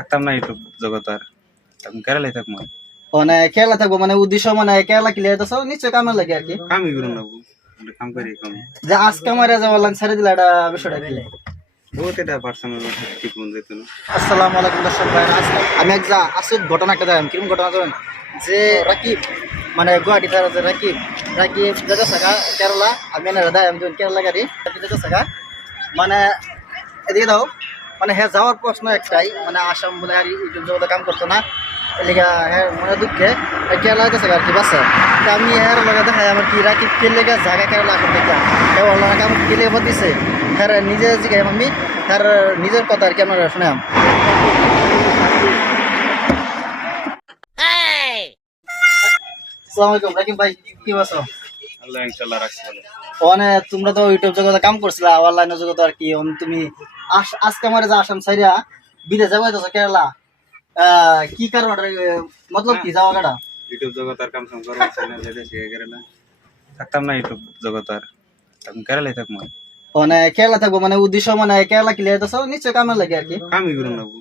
থাকতাম না ইউটিউব জগৎ আর কেরালাই থাকব মানে কেরালা থাকব মানে উদ্দেশ্য মানে কেরালা ক্লিয়ার তো নিশ্চয় কামে লাগে আর কি। কামই করুন লাগবো কাম করি কম। যে আজকে আমার যে অনলাইন ছেড়ে দিলে এটা বিষয়টা কি বহুত এটা পার্সোনাল ঠিক মন যেত না? আসসালামু আলাইকুম দর্শক ভাই আমি এক যা আসল ঘটনা একটা জানি কীরকম ঘটনা জানেন? যে রাকিব মানে গুয়াহাটি তার যে রাকিব রাকিব যেতে থাকা কেরালা আমি এনে দাদা আমি কেরালা গাড়ি রাকিব যেতে থাকা মানে এদিকে দাও মানে হ্যাঁ যাওয়ার প্রশ্ন একটাই মানে আসাম বলে আর ইউটিউব জগতে কাম করতো না এলিগা হ্যাঁ মনে দুঃখে কেরালা আর কি বাসে তা আমি হ্যাঁ লাগা দেখাই আমার কি রাকিব কে লেগে জায়গা কেরালা আসন থেকে হ্যাঁ কাম কে লেগে দিছে হ্যাঁ নিজে জিগাই আমি? হ্যাঁ নিজের কথা আর কি আমরা শুনাম আসসালামু আলাইকুম রাকিব ভাই কি আছো আল্লাহ ইনশাল্লাহ রাখছি ভালো মানে তোমরা তো ইউটিউব জগতে কাম করছিলা অনলাইন জগতে আর কি তুমি আজকে আমার যে আসাম সাইরা বিদেশ যাব তো কেরালা কি কারণ? মতলব কি যাওয়া কাটা? ইউটিউব জগৎ আর কাম সাম করব চ্যানেল শিখে কেরালা থাকতাম না ইউটিউব জগৎ আর। তখন কেরালাই থাকব। মানে কেরালা থাকব মানে উদ্দেশ্য মানে কেরালা ক্লিয়ার তো নিশ্চয় কামে লাগে আর কি। কামই করুন লাগবো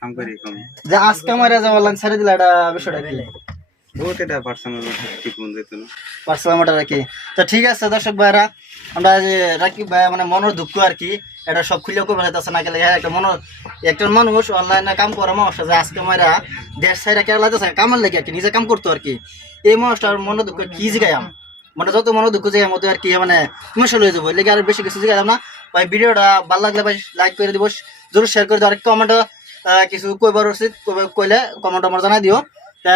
কাম করি কম। যে আজকে আমার যে অনলাইন ছেড়ে দিলে এটা বিষয়টা কি? বহুত এটা পার্সোনাল ঠিক মন যেত না। পার্সোনাল ম্যাটার আর কি তো ঠিক আছে, দর্শক ভাইরা আমরা ভাই মানে মনের দুঃখ আর কি, এটা সব খুলে কবে হইতেছে না, গেলে হ্যাঁ একটা মনের একটা মানুষ অনলাইনে কাম করা মানুষ যে আজকে মারা দেশ সাইডে কেরালা যাচ্ছে কামার লেগে আর কি, নিজে কাম করতো আর কি। এই মানুষটার মনের দুঃখ কি জিগাইম মানে যত মনের দুঃখ জিগাই মতো আর কি মানে ইমোশনাল হয়ে যাব লেগে আর বেশি কিছু জিগাইলাম না। ভাই, ভিডিওটা ভালো লাগলে ভাই লাইক করে দিব জরুর শেয়ার করে দিও, আর কমেন্ট কিছু কইবার উচিত কইলে কমেন্ট আমার জানাই দিও। তা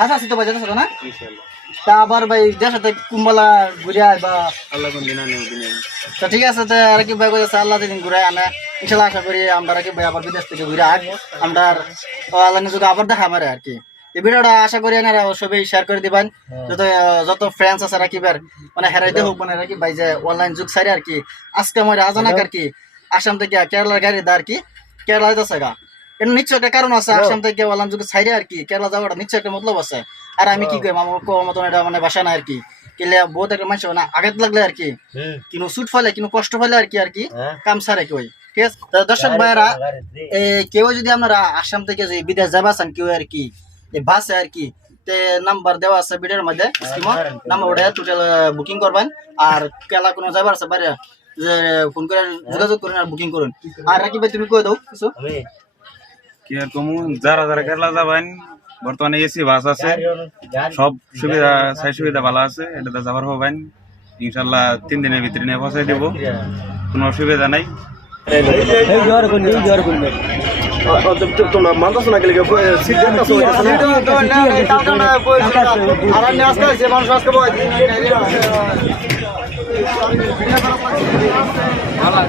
আচ্ছা আছি তো ভাই জানাছো না? তা আবার ভাই কুম্বালা ঘুরে বা আল্লাহ কোন দিন আনে দিনে তো ঠিক আছে তো আর কি ভাই কইছে আল্লাহ দিন ঘুরে আনে ইনশাল্লাহ আশা করি আমরা কি ভাই আবার বিদেশ থেকে ঘুরে আগ আমরা আল্লাহ নিজকে আবার দেখা মারে আর কি। এই ভিডিওটা আশা করি এনারা সবাই শেয়ার করে দিবেন। যত যত ফ্রেন্ডস আছে রাকিবের মানে হেরাইতে হোক মানে রাকিব ভাই যে অনলাইন যুগ সারি আর কি। আজকে আমার আজানাক আর কি। আসাম থেকে কেরালার গাড়ি দা আর কি। কেরালা যাচ্ছে গা। এর নিশ্চয় একটা কারণ আছে আসাম থেকে অনলাইন যুগ সাইরে আর কি কেরালা যাওয়াটা নিশ্চয় একটা মতলব আছে। আর আমি কি কই আমার কোর মতন এটা মানে বাসা না আর কি। কেলে বহুত একটা মানুষ না আঘাত লাগলে আর কি কিনো সুট ফলে কিনো কষ্ট ফলে আর কি আর কি কাম সারে কই। ঠিক আছে? দর্শক ভাইরা এ কেউ যদি আপনারা আসাম থেকে যে বিদেশ যাবা চান কেউ আর কি বাসে আর কি তে নাম্বার দেওয়া আছে ভিডিওর মধ্যে নাম্বার ওটা টোটাল বুকিং করবেন। আর কেলা কোনো যাবার আছে বাইরে যে ফোন করে যোগাযোগ করুন আর বুকিং করুন। আর রাকি ভাই তুমি কই দাও কিছু? কি আর যারা যারা কেরালা যাবেন বর্তমানে এসি বাস আছে সব সুবিধা সাই সুবিধা ভালো আছে এটাতে যাবার হবেন ইনশাল্লাহ তিন দিনের ভিতরে নিয়ে পৌঁছে দেবো কোনো অসুবিধা নাই মানুষ আজকে ভালো